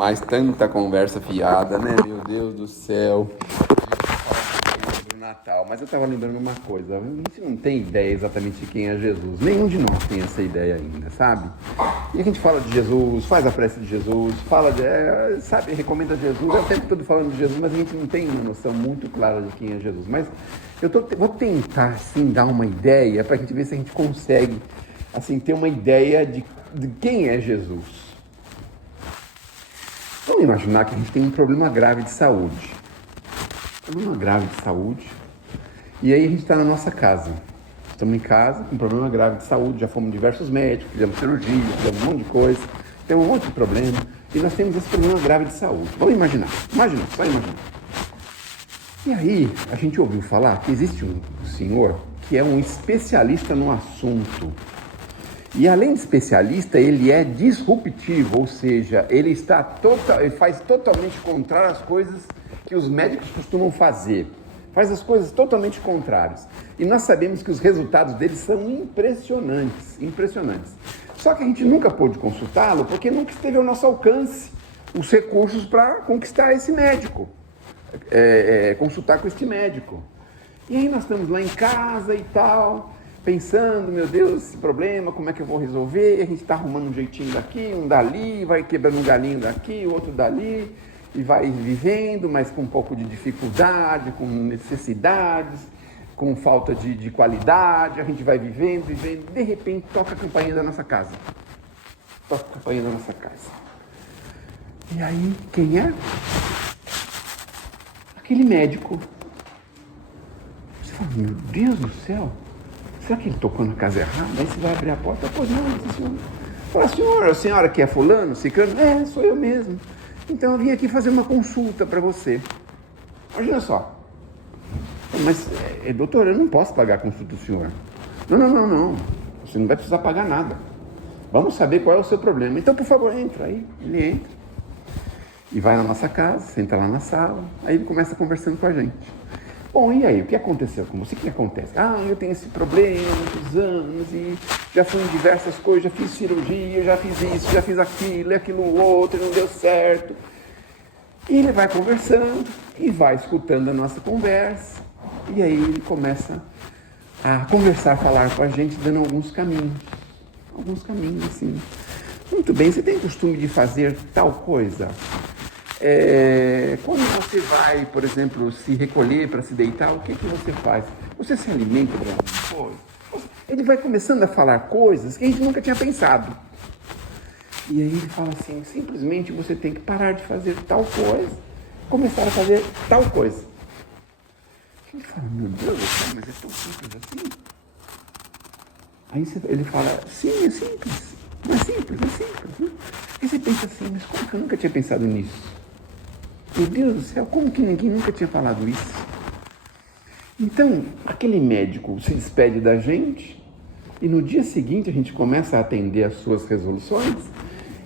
Mas tanta conversa fiada, né? Meu Deus do céu. Sobre o Natal. Mas eu estava lembrando uma coisa. A gente não tem ideia exatamente de quem é Jesus. Nenhum de nós tem essa ideia ainda, sabe? E a gente fala de Jesus, faz a prece de Jesus, fala de, sabe, recomenda Jesus. É o tempo todo falando de Jesus, mas a gente não tem uma noção muito clara de quem é Jesus. Mas vou tentar, assim, dar uma ideia para a gente ver se a gente consegue, assim, ter uma ideia de quem é Jesus. Vamos imaginar que a gente tem um problema grave de saúde. Problema grave de saúde. E aí a gente está na nossa casa. Estamos em casa com um problema grave de saúde. Já fomos em diversos médicos, fizemos cirurgia, fizemos um monte de coisa. Tem um monte de problema. E nós temos esse problema grave de saúde. Vamos imaginar. Imagina, só imaginar. E aí a gente ouviu falar que existe um senhor que é um especialista no assunto. E além de especialista, ele é disruptivo, ou seja, ele faz totalmente contrário às coisas que os médicos costumam fazer. Faz as coisas totalmente contrárias. E nós sabemos que os resultados dele são impressionantes, impressionantes. Só que a gente nunca pôde consultá-lo porque nunca esteve ao nosso alcance os recursos para conquistar esse médico, consultar com este médico. E aí nós estamos lá em casa e tal, pensando, meu Deus, esse problema, como é que eu vou resolver? E a gente está arrumando um jeitinho daqui, um dali, vai quebrando um galinho daqui, outro dali, e vai vivendo, mas com um pouco de dificuldade, com necessidades, com falta de qualidade, a gente vai vivendo, de repente toca a campainha da nossa casa. Toca a campainha da nossa casa. E aí, quem é? Aquele médico. Você fala, meu Deus do céu, será que ele tocou na casa errada? Aí você vai abrir a porta, pois não, senhor. Fala, a senhora que é fulano, ciclano? É, sou eu mesmo. Então eu vim aqui fazer uma consulta para você. Imagina só. Mas, doutor, eu não posso pagar a consulta do senhor. Não. Você não vai precisar pagar nada. Vamos saber qual é o seu problema. Então, por favor, entra. Aí ele entra. E vai na nossa casa, senta lá na sala. Aí ele começa conversando com a gente. Bom, e aí, o que aconteceu com você? O que acontece? Eu tenho esse problema há muitos anos e já fui em diversas coisas, já fiz cirurgia, já fiz isso, já fiz aquilo outro, e não deu certo. E ele vai conversando e vai escutando a nossa conversa. E aí ele começa a conversar, a falar com a gente, dando alguns caminhos. Alguns caminhos, assim. Muito bem, você tem costume de fazer tal coisa? Quando você vai, por exemplo, se recolher para se deitar, o que você faz? Você se alimenta de alguma coisa? Ele vai começando a falar coisas que a gente nunca tinha pensado. E aí ele fala assim, simplesmente você tem que parar de fazer tal coisa, começar a fazer tal coisa. A gente fala, meu Deus do céu, mas é tão simples assim? Aí ele fala, sim, é simples. Não é simples, né? Aí você pensa assim, mas como que eu nunca tinha pensado nisso? Meu Deus do céu, como que ninguém nunca tinha falado isso? Então, aquele médico se despede da gente e no dia seguinte a gente começa a atender as suas resoluções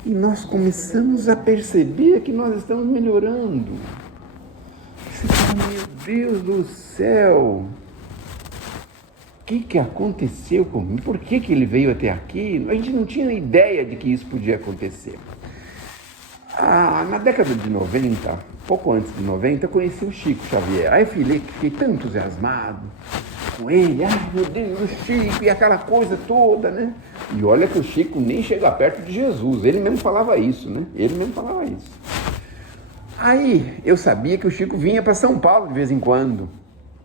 e nós começamos a perceber que nós estamos melhorando. Você fala, meu Deus do céu, o que aconteceu comigo? Por que ele veio até aqui? A gente não tinha ideia de que isso podia acontecer. Na década de 90, pouco antes de 90, eu conheci o Chico Xavier. Aí eu fiquei tão entusiasmado com ele. Meu Deus, o Chico e aquela coisa toda, né? E olha que o Chico nem chega perto de Jesus. Ele mesmo falava isso, né? Aí eu sabia que o Chico vinha para São Paulo de vez em quando.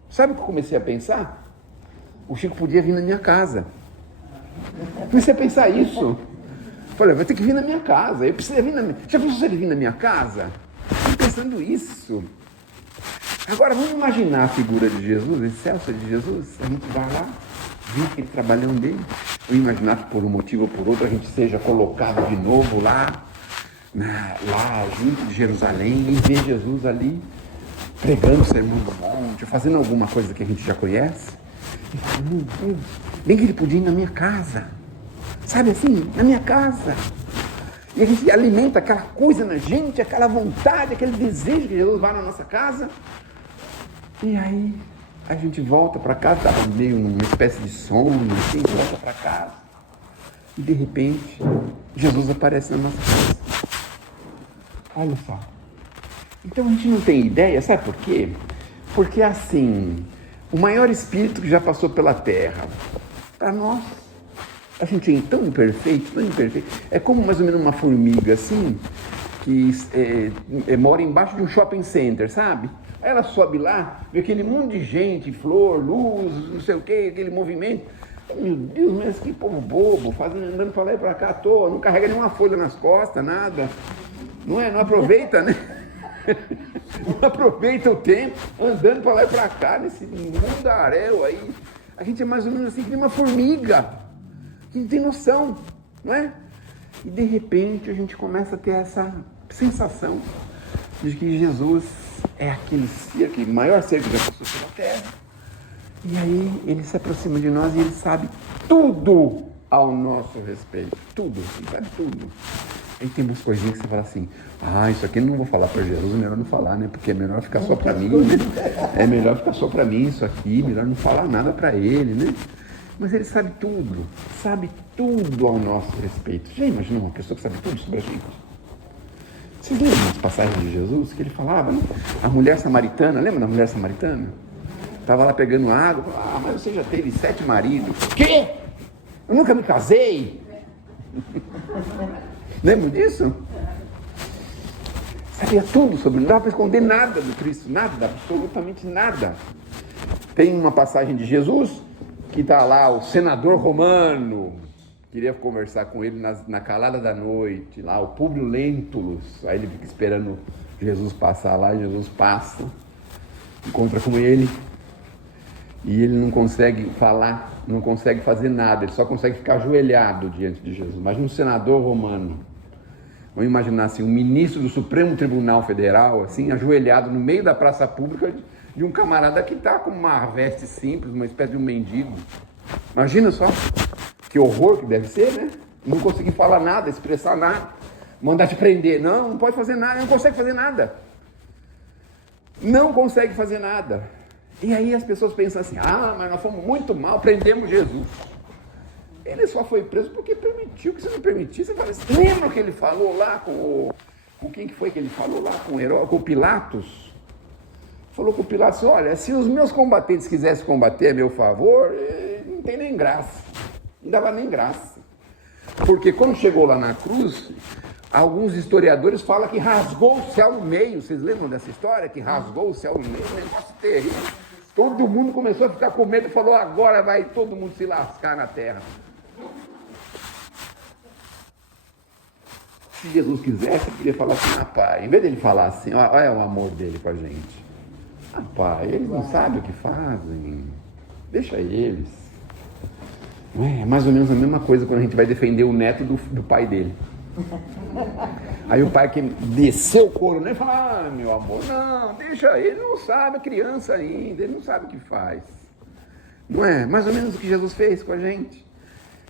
Sabe o que eu comecei a pensar? O Chico podia vir na minha casa. Comecei a pensar isso. Falei, vai ter que vir na minha casa. Eu preciso vir na minha... Já pensou se ele vir na minha casa? Estou pensando isso. Agora vamos imaginar a figura de Jesus, esse Celso de Jesus. A gente vai lá, vê aquele trabalhão dele. Vamos imaginar que por um motivo ou por outro a gente seja colocado de novo lá junto de Jerusalém e vê Jesus ali pregando o Sermão do Monte, fazendo alguma coisa que a gente já conhece. E fala, meu Deus, bem que ele podia ir na minha casa. Sabe assim, na minha casa. E a gente alimenta aquela coisa na gente, aquela vontade, aquele desejo que Jesus vá na nossa casa. E aí a gente volta para casa, estava meio numa espécie de sono, assim, volta para casa. E de repente, Jesus aparece na nossa casa. Olha só. Então a gente não tem ideia, sabe por quê? Porque assim, o maior espírito que já passou pela Terra, para nós, a gente é tão imperfeito, tão imperfeito. É como mais ou menos uma formiga assim, que mora embaixo de um shopping center, sabe? Aí ela sobe lá, vê aquele monte de gente, flor, luz, não sei o que, aquele movimento. Meu Deus, mas que povo bobo, andando pra lá e pra cá à toa, não carrega nenhuma folha nas costas, nada. Não é? Não aproveita, né? Não aproveita o tempo, andando pra lá e pra cá, nesse mundaréu aí. A gente é mais ou menos assim, que nem uma formiga. A gente tem noção, não é? E de repente a gente começa a ter essa sensação de que Jesus é aquele maior ser que já passou pela Terra. E aí ele se aproxima de nós e ele sabe tudo ao nosso respeito. Tudo, ele sabe tudo. Aí tem umas coisinhas que você fala assim, isso aqui eu não vou falar para Jesus, é melhor não falar, né? Porque é melhor ficar só para mim, né? É melhor ficar só para mim isso aqui, melhor não falar nada para ele, né? Mas ele sabe tudo ao nosso respeito. Já imaginou uma pessoa que sabe tudo sobre a gente? Vocês lembram das passagens de Jesus que ele falava, né? A mulher samaritana, lembra da mulher samaritana? Estava lá pegando água, mas você já teve 7 maridos. Quê? Eu nunca me casei. Lembra disso? Sabia tudo sobre, não dava para esconder nada do Cristo, nada, absolutamente nada. Tem uma passagem de Jesus que está lá, o senador romano, queria conversar com ele na calada da noite, lá o Públio Lentulus, aí ele fica esperando Jesus passar lá, Jesus passa, encontra com ele, e ele não consegue falar, não consegue fazer nada, ele só consegue ficar ajoelhado diante de Jesus. Imagina um senador romano, vamos imaginar assim, um ministro do Supremo Tribunal Federal, assim, ajoelhado no meio da praça pública de um camarada que está com uma veste simples, uma espécie de um mendigo. Imagina só, que horror que deve ser, né? Não conseguir falar nada, expressar nada, mandar te prender. Não pode fazer nada, não consegue fazer nada. Não consegue fazer nada. E aí as pessoas pensam assim, mas nós fomos muito mal, prendemos Jesus. Ele só foi preso porque permitiu, que se não permitisse, você fala assim, lembra o que ele falou lá com quem que foi que ele falou lá com o Pilatos? Falou com o Pilatos, olha, se os meus combatentes quisessem combater a meu favor, não tem nem graça, não dava nem graça. Porque quando chegou lá na cruz, alguns historiadores falam que rasgou o céu no meio. Vocês lembram dessa história? Que rasgou o céu no meio, um negócio terrível. Todo mundo começou a ficar com medo e falou, agora vai todo mundo se lascar na terra. Se Jesus quisesse, ele poderia falar assim, pai, em vez dele falar assim, olha o amor dele com a gente. Pai, eles não sabem o que fazem, deixa eles. Não é mais ou menos a mesma coisa quando a gente vai defender o neto do pai dele. Aí o pai que desceu o couro nele fala, meu amor, não, deixa ele, não sabe, é criança ainda, ele não sabe o que faz. Não é? Mais ou menos o que Jesus fez com a gente.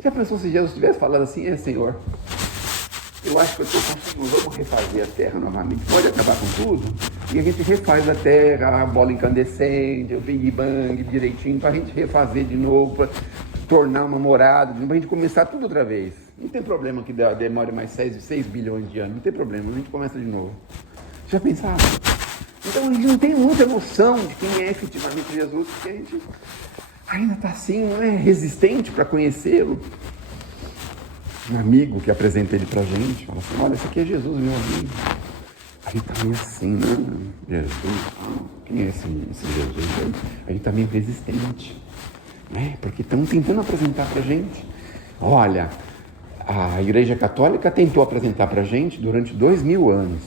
Já pensou se Jesus tivesse falado assim, Senhor, eu acho que eu estou conseguindo, vamos refazer a terra novamente, pode acabar com tudo? E a gente refaz a terra, a bola incandescente, o Big Bang direitinho, para a gente refazer de novo, para tornar uma morada, para a gente começar tudo outra vez. Não tem problema que demore mais 6 bilhões de anos, não tem problema, a gente começa de novo. Já pensaram? Então a gente não tem muita noção de quem é efetivamente Jesus, porque a gente ainda está assim, não é resistente para conhecê-lo. Um amigo que apresenta ele pra gente, fala assim, olha, esse aqui é Jesus, meu amigo. A gente tá meio assim, né? Jesus, quem é esse Jesus aí? A gente tá meio resistente, né? Porque estão tentando apresentar pra gente. Olha, a Igreja Católica tentou apresentar pra gente durante 2000 anos.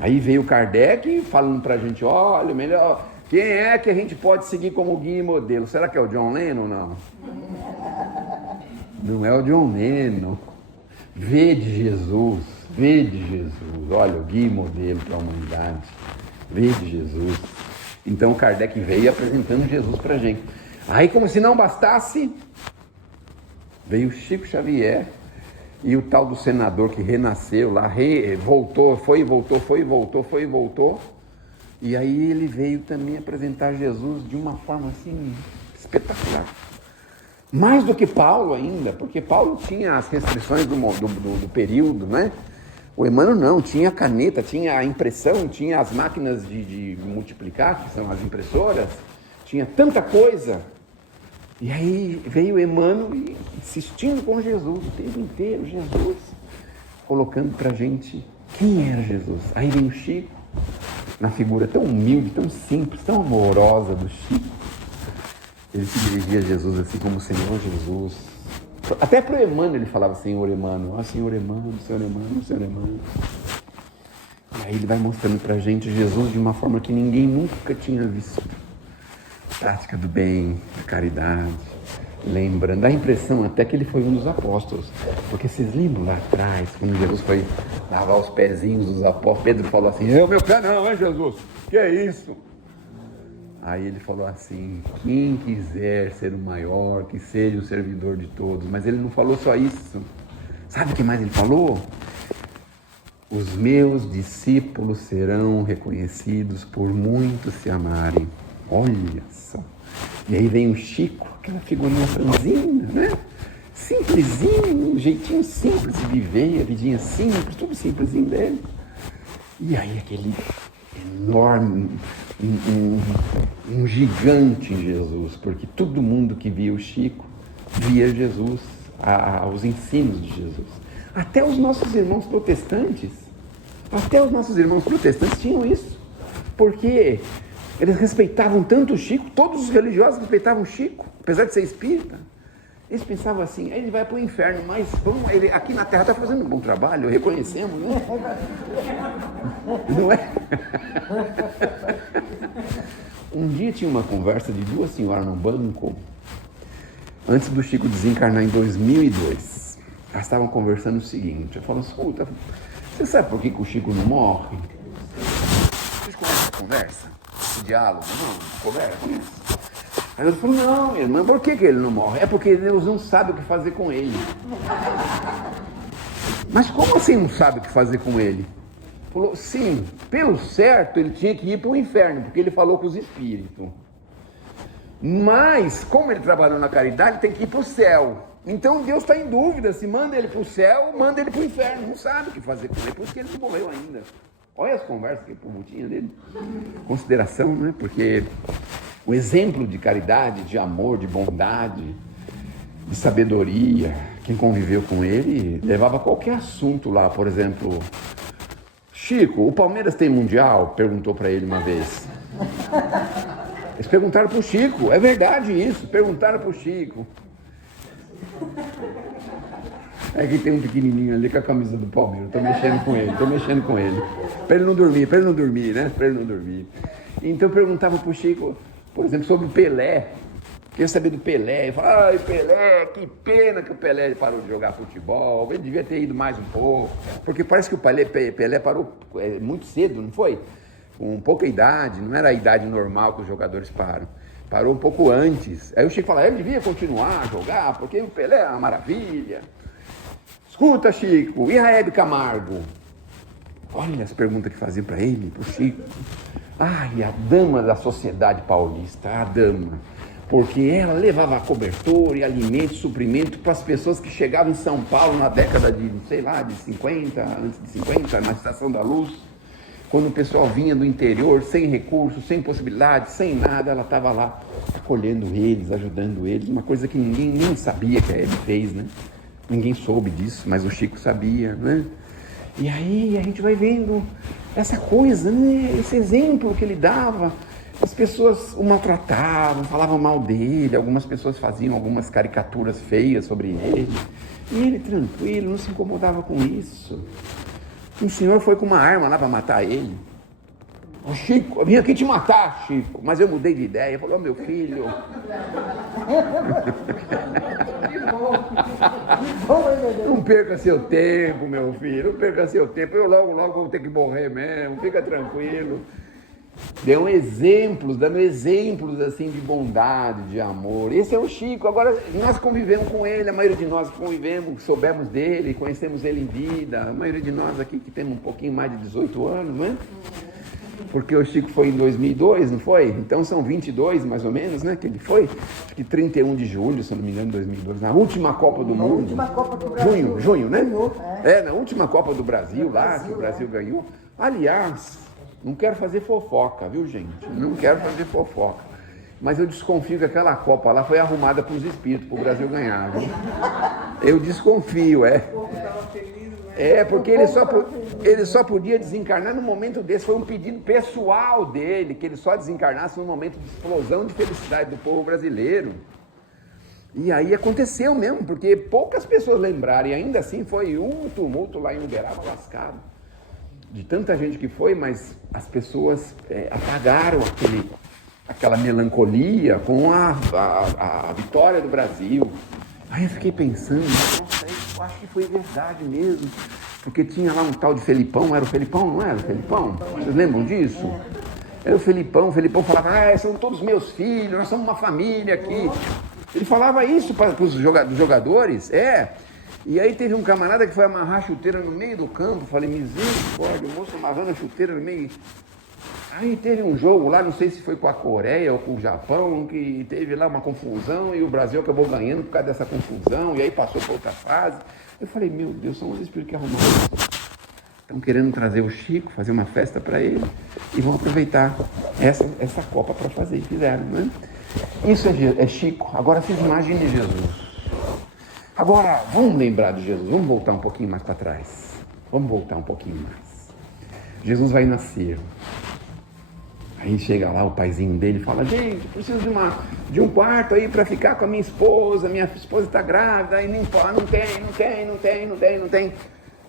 Aí veio Kardec falando pra gente, olha, melhor, quem é que a gente pode seguir como guia e modelo? Será que é o John Lennon ou não? Não é o John Lennon. Vede Jesus. Olha, o guia e modelo para a humanidade. Vede Jesus. Então Kardec veio apresentando Jesus para a gente. Aí, como se não bastasse, veio Chico Xavier e o tal do senador que renasceu lá, voltou, foi e voltou. E aí ele veio também apresentar Jesus de uma forma assim espetacular. Mais do que Paulo ainda, porque Paulo tinha as restrições do período, né? O Emmanuel não, tinha caneta, tinha a impressão, tinha as máquinas de multiplicar, que são as impressoras, tinha tanta coisa. E aí veio o Emmanuel insistindo com Jesus o tempo inteiro, Jesus, colocando pra gente quem era Jesus. Aí vem o Chico, na figura tão humilde, tão simples, tão amorosa do Chico. Ele se dirigia a Jesus assim como Senhor Jesus. Até para o Emmanuel ele falava Senhor Emmanuel, Senhor Emmanuel, Senhor Emmanuel, Senhor Emmanuel. E aí ele vai mostrando pra gente Jesus de uma forma que ninguém nunca tinha visto. Prática do bem, da caridade, lembrando, dá a impressão até que ele foi um dos apóstolos, porque vocês lembram lá atrás, quando Jesus foi lavar os pezinhos dos apóstolos, Pedro falou assim, meu pé não, Jesus, que é isso? Aí ele falou assim, quem quiser ser o maior, que seja o servidor de todos, mas ele não falou só isso, sabe o que mais ele falou? Os meus discípulos serão reconhecidos por muitos se amarem. Olha só. E aí vem o Chico, aquela figurinha franzina, né? Simplesinho, um jeitinho simples de viver, a vidinha simples, tudo simplesinho dele. E aí aquele enorme, um gigante em Jesus, porque todo mundo que via o Chico via Jesus, os ensinos de Jesus. Até os nossos irmãos protestantes tinham isso, porque eles respeitavam tanto o Chico, todos os religiosos respeitavam o Chico, apesar de ser espírita. Eles pensavam assim, ele vai para o inferno, mas ele aqui na Terra está fazendo um bom trabalho, reconhecemos, né? Não é? Um dia tinha uma conversa de duas senhoras num banco, antes do Chico desencarnar em 2002. Elas estavam conversando o seguinte, eu falo, escuta, você sabe por que o Chico não morre? Vocês conhecem a conversa? Diálogo, não, conversa. Aí ele falou, não, irmã, por que ele não morre? É porque Deus não sabe o que fazer com ele. Mas como assim não sabe o que fazer com ele? Falou, sim, pelo certo ele tinha que ir para o inferno, porque ele falou com os espíritos. Mas, como ele trabalhou na caridade, ele tem que ir para o céu. Então Deus está em dúvida se manda ele para o céu ou manda ele para o inferno. Não sabe o que fazer com ele, por isso que ele não morreu ainda. Olha as conversas que o povo tinha dele. Consideração, né? Porque o exemplo de caridade, de amor, de bondade, de sabedoria, quem conviveu com ele, levava qualquer assunto lá. Por exemplo, Chico, o Palmeiras tem mundial? Perguntou para ele uma vez. Eles perguntaram para o Chico, é verdade isso, perguntaram para o Chico. É que tem um pequenininho ali com a camisa do Palmeiras, tô mexendo com ele. Para ele não dormir, né? Para ele não dormir. Então perguntava pro Chico, por exemplo, sobre o Pelé. Queria saber do Pelé. Ele falava, ai, Pelé, que pena que o Pelé parou de jogar futebol. Ele devia ter ido mais um pouco. Porque parece que o Pelé parou muito cedo, não foi? Com pouca idade, não era a idade normal que os jogadores param. Parou um pouco antes. Aí o Chico falava, ele devia continuar a jogar, porque o Pelé é uma maravilha. Escuta, Chico, e a Hebe Camargo? Olha as perguntas que faziam para ele, para o Chico. Ai, a dama da sociedade paulista, a dama. Porque ela levava cobertor e alimento, suprimento para as pessoas que chegavam em São Paulo na década de, sei lá, de 50, antes de 50, na Estação da Luz. Quando o pessoal vinha do interior, sem recursos, sem possibilidades, sem nada, ela estava lá acolhendo eles, ajudando eles. Uma coisa que ninguém nem sabia que a Hebe fez, né? Ninguém soube disso, mas o Chico sabia, né? E aí a gente vai vendo essa coisa, né? Esse exemplo que ele dava. As pessoas o maltratavam, falavam mal dele, algumas pessoas faziam algumas caricaturas feias sobre ele. E ele tranquilo, não se incomodava com isso. Um senhor foi com uma arma lá para matar ele. Ô Chico, eu vim aqui te matar, Chico, mas eu mudei de ideia. Falou, meu filho. Não perca seu tempo, meu filho, não perca seu tempo. Eu logo vou ter que morrer mesmo, fica tranquilo. Dando exemplos assim de bondade, de amor. Esse é o Chico. Agora nós convivemos com ele, a maioria de nós convivemos, soubemos dele, conhecemos ele em vida. A maioria de nós aqui que temos um pouquinho mais de 18 anos, não é? porque o Chico foi em 2002, não foi? Então são 22 mais ou menos, né, que ele foi. Acho que 31 de julho, se não me engano, 2002, na última Copa do Mundo. Na última Copa do Brasil. Junho, né? Ganhou, na última Copa do Brasil, que o Brasil ganhou. Aliás, não quero fazer fofoca, viu, gente? Não quero fazer fofoca. Mas eu desconfio que aquela Copa lá foi arrumada para os espíritos, para o Brasil ganhar, viu? Eu desconfio, porque ele só podia desencarnar no momento desse. Foi um pedido pessoal dele, que ele só desencarnasse num momento de explosão de felicidade do povo brasileiro. E aí aconteceu mesmo, porque poucas pessoas lembraram, e ainda assim foi um tumulto lá em Uberaba lascado. De tanta gente que foi, mas as pessoas apagaram aquela melancolia com a vitória do Brasil. Aí eu fiquei pensando, nossa, eu acho que foi verdade mesmo, porque tinha lá um tal de Felipão, era o Felipão, não era o Felipão? Vocês lembram disso? Era o Felipão falava, são todos meus filhos, nós somos uma família aqui. Ele falava isso para os jogadores, E aí teve um camarada que foi amarrar a chuteira no meio do campo, falei, misericórdia, o moço amarrando a chuteira no meio. Aí teve um jogo lá, não sei se foi com a Coreia ou com o Japão, que teve lá uma confusão e o Brasil acabou ganhando por causa dessa confusão, e aí passou para outra fase. Eu falei, meu Deus, são os espíritos que arrumaram isso. Estão querendo trazer o Chico, fazer uma festa para ele, e vão aproveitar essa Copa para fazer, e fizeram, né? Isso é Chico. Agora vocês imaginem Jesus. Agora, vamos lembrar de Jesus, vamos voltar um pouquinho mais para trás. Vamos voltar um pouquinho mais. Jesus vai nascer. Aí chega lá o paizinho dele e fala, gente, preciso de um quarto aí para ficar com a minha esposa está grávida, e não tem.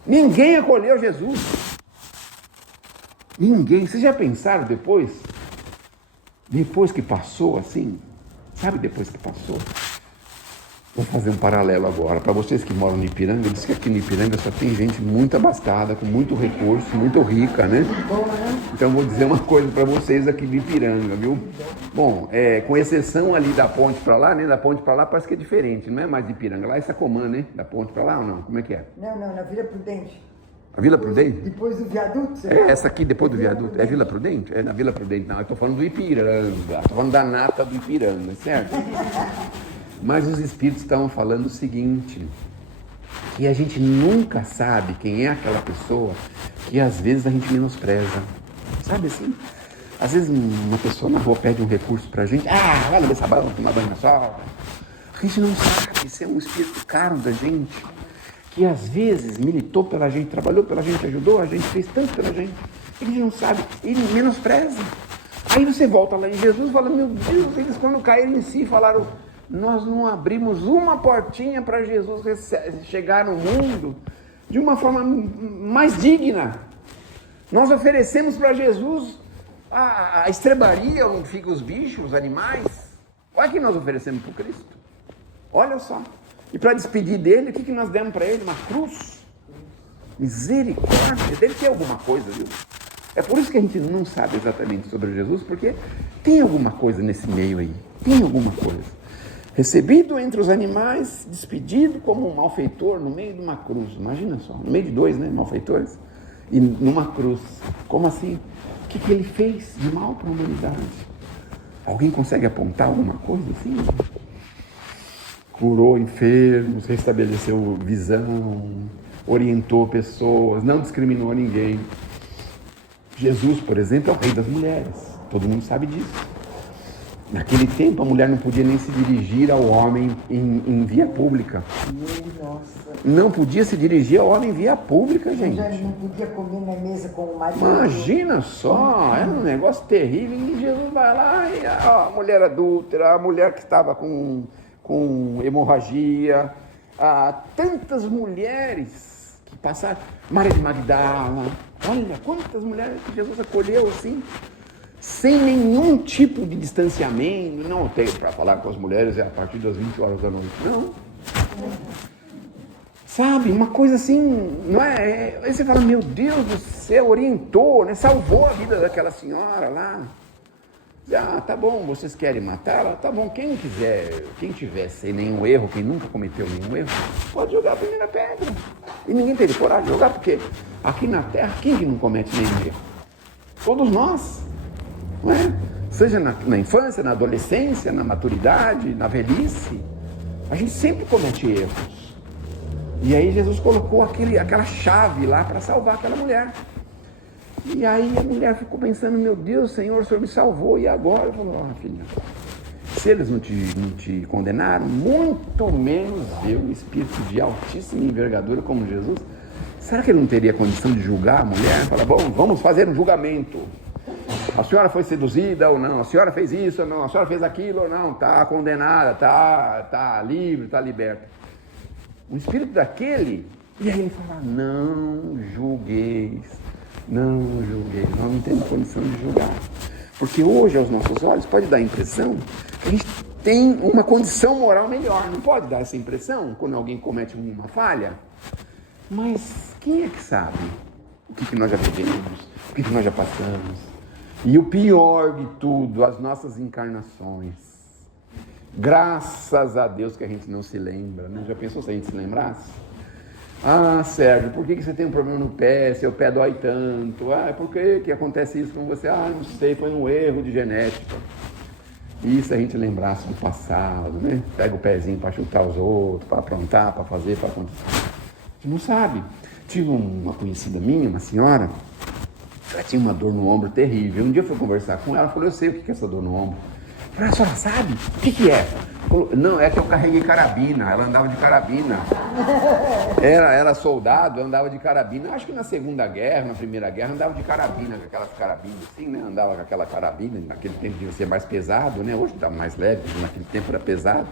Ninguém acolheu Jesus. Ninguém. Vocês já pensaram depois? Depois que passou assim? Sabe depois que passou? Vou fazer um paralelo agora. Para vocês que moram no Ipiranga, diz que aqui no Ipiranga só tem gente muito abastada, com muito recurso, muito rica, né? Então vou dizer uma coisa para vocês aqui do Ipiranga, viu? Bom, com exceção ali da ponte para lá, né? Da ponte para lá parece que é diferente, não é mais de Ipiranga. Lá é Sacomã, né? Da ponte para lá ou não? Como é que é? Não, na Vila Prudente. A Vila Prudente? Depois do viaduto? Essa aqui depois do viaduto. É Vila Prudente? É na Vila Prudente. Não, eu estou falando do Ipiranga. Estou falando da nata do Ipiranga, certo? Mas os espíritos estavam falando o seguinte, que a gente nunca sabe quem é aquela pessoa que às vezes a gente menospreza. Sabe assim? Às vezes uma pessoa na rua pede um recurso pra gente, vai no sabão, tomar banho na sol. A gente não sabe, isso é um espírito caro da gente, que às vezes militou pela gente, trabalhou pela gente, ajudou a gente, fez tanto pela gente, a gente não sabe, e menospreza. Aí você volta lá em Jesus e fala, meu Deus, eles quando caíram em si falaram, nós não abrimos uma portinha para Jesus chegar no mundo de uma forma mais digna. Nós oferecemos para Jesus a estrebaria onde ficam os bichos, os animais. Olha o que nós oferecemos para o Cristo. Olha só. E para despedir dele, o que nós demos para ele? Uma cruz. Misericórdia. Deve ter alguma coisa, viu? É por isso que a gente não sabe exatamente sobre Jesus, porque tem alguma coisa nesse meio aí. Tem alguma coisa. Recebido entre os animais, despedido como um malfeitor no meio de uma cruz. Imagina só, no meio de dois, né, malfeitores, e numa cruz. Como assim? O que ele fez de mal para a humanidade? Alguém consegue apontar alguma coisa assim? Curou enfermos, restabeleceu visão, orientou pessoas, não discriminou ninguém. Jesus, por exemplo, é o rei das mulheres. Todo mundo sabe disso. Naquele tempo, a mulher não podia nem se dirigir ao homem em via pública. Nossa. Não podia se dirigir ao homem em via pública, gente. Já não podia comer na mesa com o marido. Imagina só, era um negócio terrível. E Jesus vai lá e a mulher adúltera, a mulher que estava com hemorragia, tantas mulheres que passaram, Maria de Magdala, olha quantas mulheres que Jesus acolheu assim, sem nenhum tipo de distanciamento. Não tem para falar com as mulheres a partir das 20 horas da noite, não. Sabe, uma coisa assim, não é? Aí você fala, meu Deus do céu, orientou, né? Salvou a vida daquela senhora lá. Tá bom, vocês querem matá-la? Tá bom, quem tiver sem nenhum erro, quem nunca cometeu nenhum erro, pode jogar a primeira pedra. E ninguém teve coragem de jogar, porque aqui na Terra, quem que não comete nenhum erro? Todos nós, não é? Seja na infância, na adolescência, na maturidade, na velhice, a gente sempre comete erros. E aí Jesus colocou aquela chave lá para salvar aquela mulher. E aí a mulher ficou pensando, meu Deus, Senhor, o Senhor me salvou, e agora? Falou, filha, se eles não te condenaram, muito menos eu, espírito de altíssima envergadura como Jesus, será que ele não teria condição de julgar a mulher? Fala, bom, vamos fazer um julgamento. A senhora foi seduzida ou não? A senhora fez isso ou não? A senhora fez aquilo ou não? Está condenada, está livre, está liberta. Um espírito daquele, e aí ele fala, não julgueis, nós não temos condição de julgar. Porque hoje, aos nossos olhos, pode dar a impressão que a gente tem uma condição moral melhor. Não pode dar essa impressão quando alguém comete uma falha? Mas quem é que sabe o que nós já vivemos, o que nós já passamos? E o pior de tudo, as nossas encarnações. Graças a Deus que a gente não se lembra, né? Já pensou se a gente se lembrasse? Ah, Sérgio, por que você tem um problema no pé, seu pé dói tanto? Ah, por que acontece isso com você? Ah, não sei, foi um erro de genética. E se a gente lembrasse do passado, né? Pega o pezinho para chutar os outros, para aprontar, para fazer, para acontecer. A gente não sabe. Tive uma conhecida minha, uma senhora, ela tinha uma dor no ombro terrível. Um dia eu fui conversar com ela, ela falou, eu sei o que é essa dor no ombro. Eu falei, a senhora sabe? O que é? Falou, não, é que eu carreguei carabina, ela andava de carabina. Era soldado, andava de carabina. Acho que na Segunda Guerra, na Primeira Guerra, andava de carabina, com aquelas carabinas assim, né? Andava com aquela carabina, naquele tempo devia ser mais pesado, né? Hoje está mais leve, naquele tempo era pesado.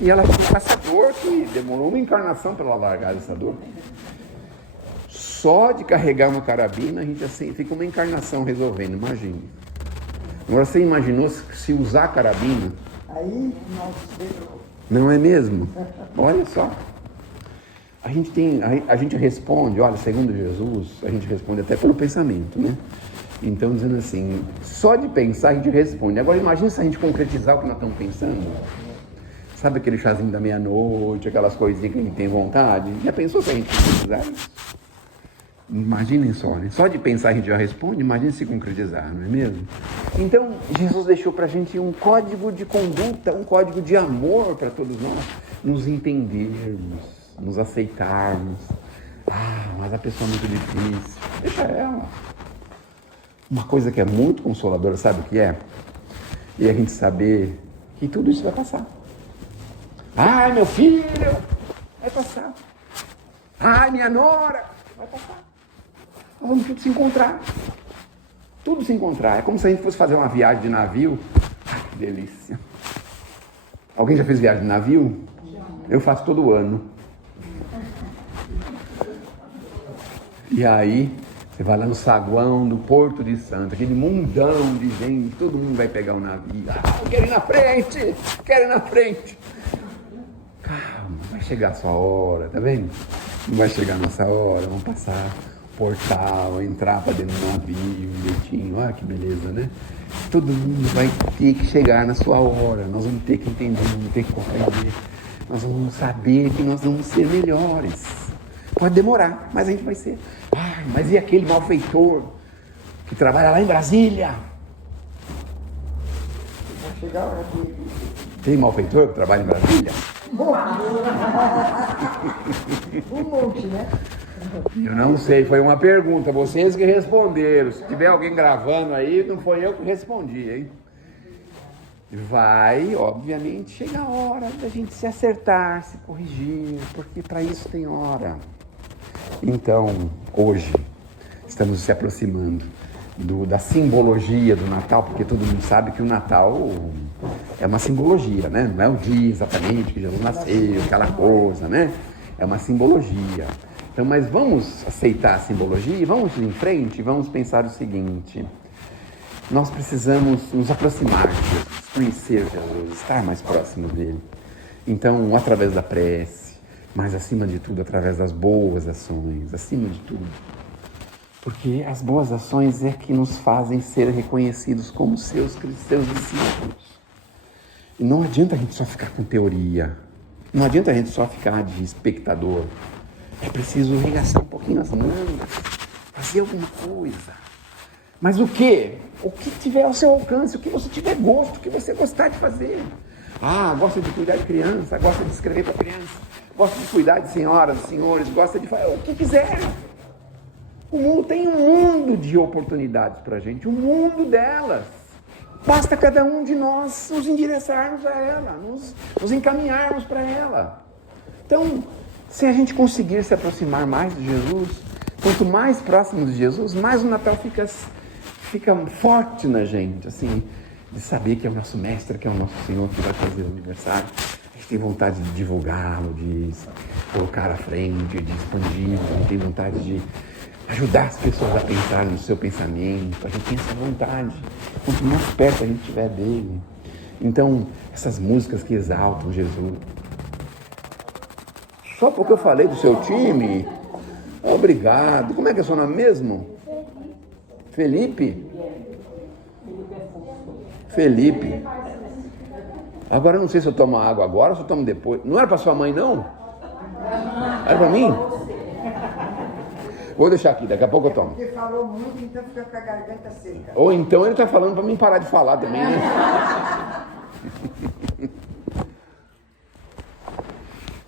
E ela ficou com essa dor que demorou uma encarnação para ela largar essa dor. Só de carregar uma carabina, a gente assim, fica uma encarnação resolvendo, imagine. Agora você imaginou se usar a carabina? Aí, nossa, ferrou. Não é mesmo? Olha só. A gente responde, olha, segundo Jesus, a gente responde até pelo pensamento, né? Então, dizendo assim, só de pensar a gente responde. Agora, imagina se a gente concretizar o que nós estamos pensando. Sabe aquele chazinho da meia-noite, aquelas coisinhas que a gente tem vontade? Já pensou se a gente concretizar isso? Imaginem só, né? Só de pensar a gente já responde, imagine se concretizar, não é mesmo? Então, Jesus deixou pra gente um código de conduta, um código de amor para todos nós, nos entendermos, nos aceitarmos. Ah, mas a pessoa é muito difícil, deixa ela. Uma coisa que é muito consoladora, sabe o que é? É a gente saber que tudo isso vai passar. Ai, meu filho, vai passar. Ai, minha nora, vai passar. Nós vamos tudo se encontrar. Tudo se encontrar. É como se a gente fosse fazer uma viagem de navio. Ai, que delícia. Alguém já fez viagem de navio? Eu faço todo ano. E aí, você vai lá no saguão do Porto de Santos, aquele mundão de gente, todo mundo vai pegar o navio. Ah, eu quero ir na frente, quero ir na frente. Calma, vai chegar a sua hora, tá vendo? Não vai chegar a nossa hora, vamos passar portal, entrar para dentro do navio, direitinho, olha que beleza, né? Todo mundo vai ter que chegar na sua hora, nós vamos ter que entender, vamos ter que compreender, nós vamos saber que nós vamos ser melhores. Pode demorar, mas a gente vai ser. Ah, mas e aquele malfeitor que trabalha lá em Brasília? Vai chegar a hora dele. Tem malfeitor que trabalha em Brasília? Um monte, né? Eu não sei, foi uma pergunta, vocês que responderam. Se tiver alguém gravando aí, não foi eu que respondi, hein? Vai, obviamente, chegar a hora da gente se acertar, se corrigir, porque para isso tem hora. Então, hoje, estamos se aproximando da simbologia do Natal, porque todo mundo sabe que o Natal é uma simbologia, né? Não é o dia exatamente que Jesus nasceu, aquela coisa, né? É uma simbologia. Então, mas vamos aceitar a simbologia e vamos em frente, vamos pensar o seguinte: nós precisamos nos aproximar de Jesus, conhecer Jesus, estar mais próximo dele. Então, através da prece, mas acima de tudo, através das boas ações, acima de tudo. Porque as boas ações é que nos fazem ser reconhecidos como seus discípulos. E não adianta a gente só ficar com teoria, não adianta a gente só ficar de espectador. É preciso arregaçar um pouquinho as mangas, fazer alguma coisa. Mas o quê? O que tiver ao seu alcance, o que você tiver gosto, o que você gostar de fazer. Ah, gosta de cuidar de criança, gosta de escrever para criança, gosta de cuidar de senhoras, senhores, gosta de fazer o que quiser. O mundo tem um mundo de oportunidades para a gente, um mundo delas. Basta cada um de nós nos endereçarmos a ela, nos encaminharmos para ela. Então, se a gente conseguir se aproximar mais de Jesus, quanto mais próximo de Jesus, mais o Natal fica forte na gente, assim, de saber que é o nosso mestre, que é o nosso Senhor que vai fazer o aniversário. A gente tem vontade de divulgá-lo, de colocar à frente, de expandir, a gente tem vontade de ajudar as pessoas a pensarem no seu pensamento, a gente tem essa vontade, quanto mais perto a gente estiver dele. Então, essas músicas que exaltam Jesus. Só porque eu falei do seu time? Obrigado. Como é que é o seu nome mesmo? Felipe? Felipe. Agora eu não sei se eu tomo água agora ou se eu tomo depois. Não era para sua mãe, não? Era para mim? Vou deixar aqui, daqui a pouco eu tomo. Porque falou muito, então fica com a garganta seca. Ou então ele está falando para mim parar de falar também, né?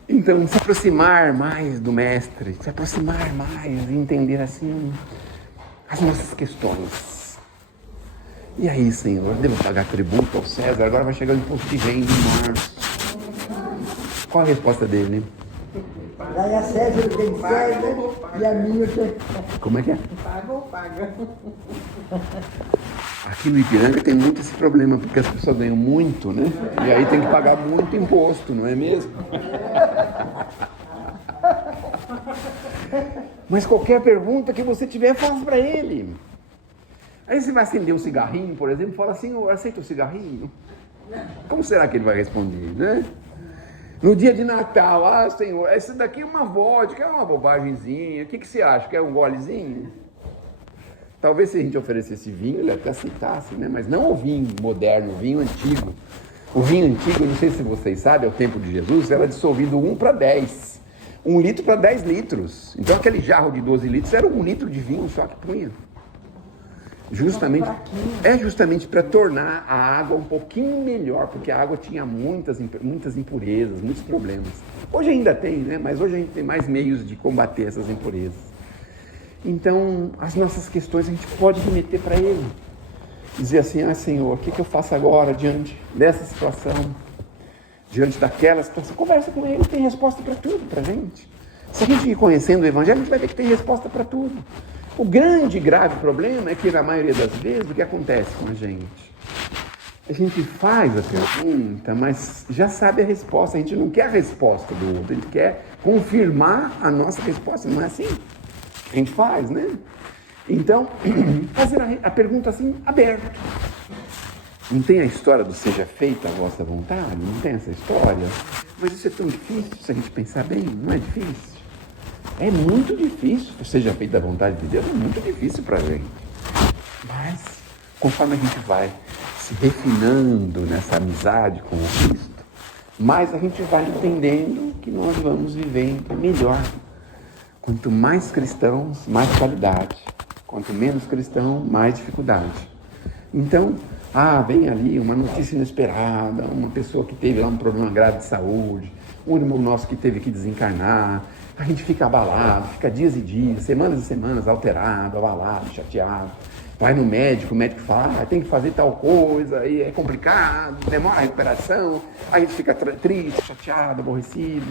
Então, se aproximar mais do mestre, se aproximar mais e entender assim as nossas questões. E aí, Senhor, devo pagar tributo ao César? Agora vai chegar o imposto de renda em março. Qual a resposta dele? Daí a César tem César e a minha tem... Como é que é? Paga ou paga? Aqui no Ipiranga tem muito esse problema, porque as pessoas ganham muito, né? E aí tem que pagar muito imposto, não é mesmo? Mas qualquer pergunta que você tiver, faça para ele. Aí você vai acender um cigarrinho, por exemplo, e fala assim, eu aceito o cigarrinho? Como será que ele vai responder, né? No dia de Natal, Senhor, essa daqui é uma vodka, é uma bobagemzinha, o que você acha? Quer um golezinho? Talvez se a gente oferecesse vinho, ele até aceitasse, né? Mas não o vinho moderno, o vinho antigo. O vinho antigo, não sei se vocês sabem, ao tempo de Jesus, era dissolvido 1 para 10. 1 litro para 10 litros. Então aquele jarro de 12 litros era 1 litro de vinho só que punha. Justamente para tornar a água um pouquinho melhor, porque a água tinha muitas impurezas, muitos problemas. Hoje ainda tem, né? Mas hoje a gente tem mais meios de combater essas impurezas. Então, as nossas questões a gente pode remeter para ele. Dizer assim, Senhor, o que eu faço agora diante dessa situação? Diante daquela situação? Conversa com ele, tem resposta para tudo para a gente. Se a gente ir conhecendo o Evangelho, a gente vai ver que tem resposta para tudo. O grande e grave problema é que, na maioria das vezes, o que acontece com a gente? A gente faz a pergunta, mas já sabe a resposta. A gente não quer a resposta do outro, a gente quer confirmar a nossa resposta. Não é assim? A gente faz, né? Então, fazer a pergunta assim, aberta. Não tem a história do seja feita a vossa vontade? Não tem essa história? Mas isso é tão difícil, se a gente pensar bem, não é difícil? É muito difícil, seja feita a vontade de Deus, é muito difícil para a gente. Mas, conforme a gente vai se refinando nessa amizade com o Cristo, mais a gente vai entendendo que nós vamos vivendo melhor. Quanto mais cristãos, mais qualidade. Quanto menos cristão, mais dificuldade. Então, vem ali uma notícia inesperada, uma pessoa que teve lá um problema grave de saúde, um irmão nosso que teve que desencarnar, a gente fica abalado, fica dias e dias, semanas e semanas alterado, abalado, chateado. Vai no médico, o médico fala, tem que fazer tal coisa, aí é complicado, demora a recuperação, a gente fica triste, chateado, aborrecido.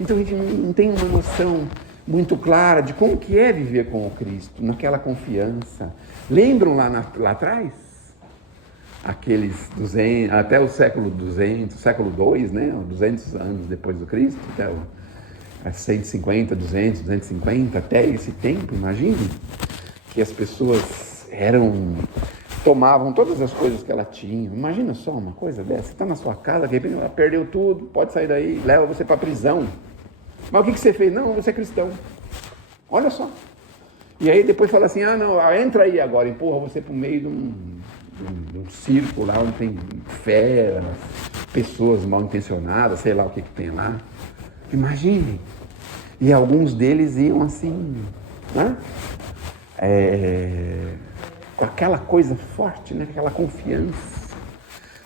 Então a gente não tem uma noção muito clara de como que é viver com o Cristo, naquela confiança. Lembram lá atrás? Aqueles 200, até o século 200, século 2, né? 200 anos depois do Cristo, até 150, 200, 250, até esse tempo, imagine, que as pessoas tomavam todas as coisas que ela tinha. Imagina só uma coisa dessa, você está na sua casa, de repente ela perdeu tudo, pode sair daí, leva você para a prisão. Mas o que você fez? Não, você é cristão. Olha só. E aí depois fala assim, entra aí agora, empurra você para o meio de um circo lá onde tem feras, pessoas mal intencionadas, sei lá o que tem lá. Imagine. E alguns deles iam assim, né? com aquela coisa forte, né? Aquela confiança.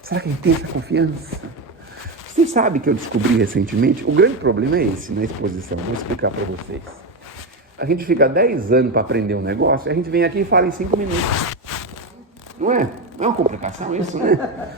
Será que a gente tem essa confiança? Vocês sabem que eu descobri recentemente, o grande problema é esse na exposição, vou explicar para vocês. A gente fica 10 anos para aprender um negócio, a gente vem aqui e fala em 5 minutos. Não é? Não é uma complicação isso, né?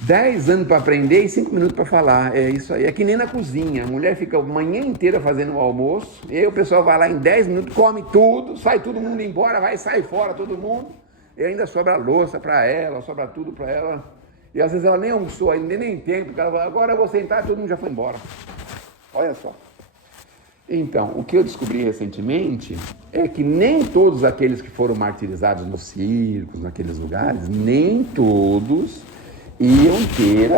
10 anos para aprender e 5 minutos para falar. É isso aí. É que nem na cozinha. A mulher fica a manhã inteira fazendo o almoço, e aí o pessoal vai lá em 10 minutos, come tudo, sai todo mundo embora, sai fora todo mundo, e ainda sobra a louça para ela, sobra tudo para ela. E às vezes ela nem almoçou ainda, nem tempo, porque ela fala, agora eu vou sentar e todo mundo já foi embora. Olha só. Então, o que eu descobri recentemente é que nem todos aqueles que foram martirizados nos circos, naqueles lugares, nem todos iam ter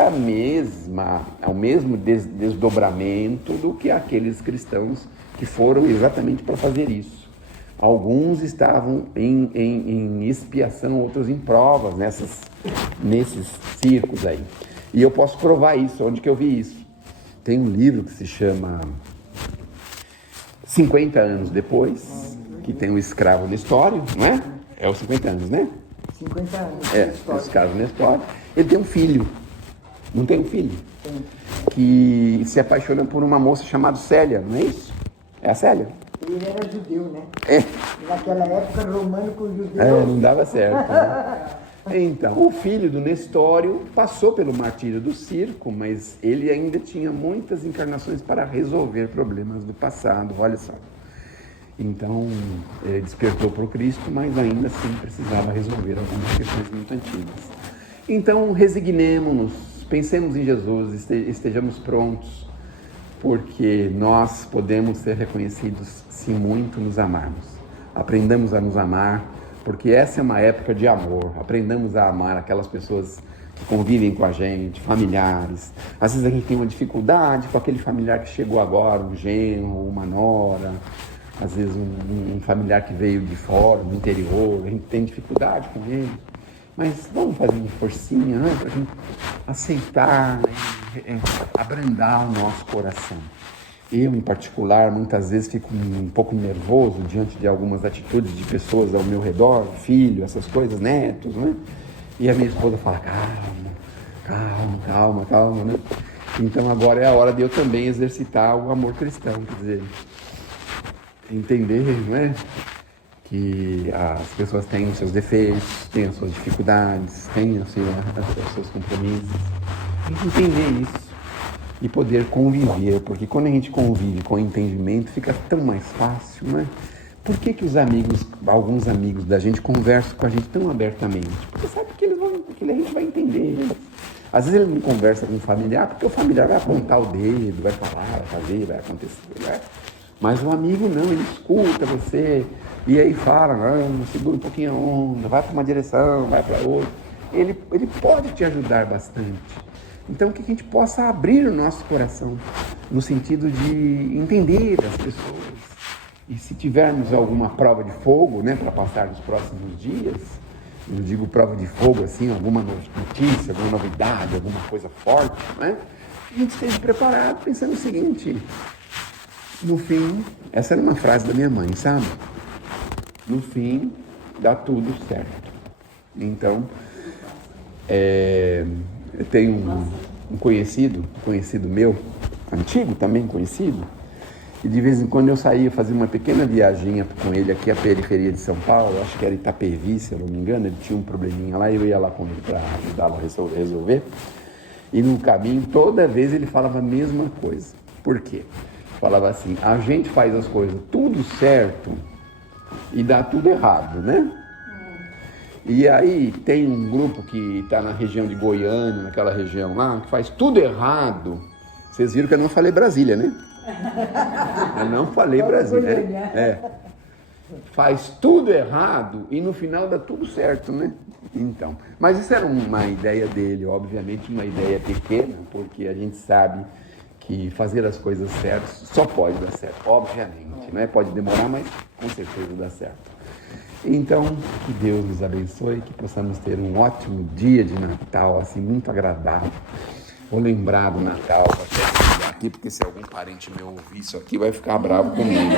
o mesmo desdobramento do que aqueles cristãos que foram exatamente para fazer isso. Alguns estavam em expiação, outros em provas nesses circos aí. E eu posso provar isso. Onde que eu vi isso? Tem um livro que se chama 50 anos depois, que tem o escravo Nestório, não é? É os 50 anos, né? 50 anos. O escravo Nestório. Ele tem um filho. Não tem um filho? Tem. Que se apaixona por uma moça chamada Célia, não é isso? É a Célia? Ele era judeu, né? É. Naquela época, romano com judeu. Não dava certo. Né? Então, o filho do Nestório passou pelo martírio do circo, mas ele ainda tinha muitas encarnações para resolver problemas do passado, olha só. Então, ele despertou para o Cristo, mas ainda assim precisava resolver algumas questões muito antigas. Então, resignemo-nos, pensemos em Jesus, estejamos prontos, porque nós podemos ser reconhecidos se muito nos amarmos. Aprendamos a nos amar, porque essa é uma época de amor. Aprendamos a amar aquelas pessoas que convivem com a gente, familiares. Às vezes a gente tem uma dificuldade com aquele familiar que chegou agora, um genro, uma nora, às vezes um familiar que veio de fora, do interior, a gente tem dificuldade com ele. Mas vamos fazer uma forcinha, né, para a gente aceitar, abrandar o nosso coração. Eu, em particular, muitas vezes fico um pouco nervoso diante de algumas atitudes de pessoas ao meu redor, filho, essas coisas, netos, né? E a minha esposa fala, calma, né? Então agora é a hora de eu também exercitar o amor cristão, quer dizer, entender, não é? Que as pessoas têm os seus defeitos, têm as suas dificuldades, têm os seus compromissos. A gente entender isso e poder conviver, porque quando a gente convive com entendimento, fica tão mais fácil, né? Por que alguns amigos da gente conversam com a gente tão abertamente? Porque sabe que a gente vai entender eles. Às vezes ele não conversa com o familiar, porque o familiar vai apontar o dedo, vai falar, vai fazer, vai acontecer, né? Mas o amigo não, ele escuta você, e aí fala, segura um pouquinho a onda, vai para uma direção, vai para outra. Ele pode te ajudar bastante. Então, que a gente possa abrir o nosso coração no sentido de entender as pessoas. E se tivermos alguma prova de fogo, né, para passar nos próximos dias, eu digo prova de fogo, assim, alguma notícia, alguma novidade, alguma coisa forte, né, a gente esteja preparado, pensando o seguinte, no fim, essa era uma frase da minha mãe, sabe? No fim, dá tudo certo. Então, eu tenho um conhecido meu, antigo também conhecido, e de vez em quando eu saía fazer uma pequena viaginha com ele aqui à periferia de São Paulo, acho que era Itapevi, se eu não me engano, ele tinha um probleminha lá, eu ia lá com ele para ajudá-lo a resolver, e no caminho, toda vez ele falava a mesma coisa. Por quê? Falava assim, a gente faz as coisas tudo certo e dá tudo errado, né? E aí tem um grupo que está na região de Goiânia, naquela região lá, que faz tudo errado. Vocês viram que eu não falei Brasília, né? Eu não falei Brasília. Faz tudo errado e no final dá tudo certo, né? Então, mas isso era uma ideia dele, obviamente uma ideia pequena, porque a gente sabe que fazer as coisas certas só pode dar certo, obviamente, né? Pode demorar, mas com certeza dá certo. Então, que Deus nos abençoe, que possamos ter um ótimo dia de Natal, assim, muito agradável. Vou lembrar do Natal, até aqui, porque se algum parente meu ouvir isso aqui, vai ficar bravo comigo.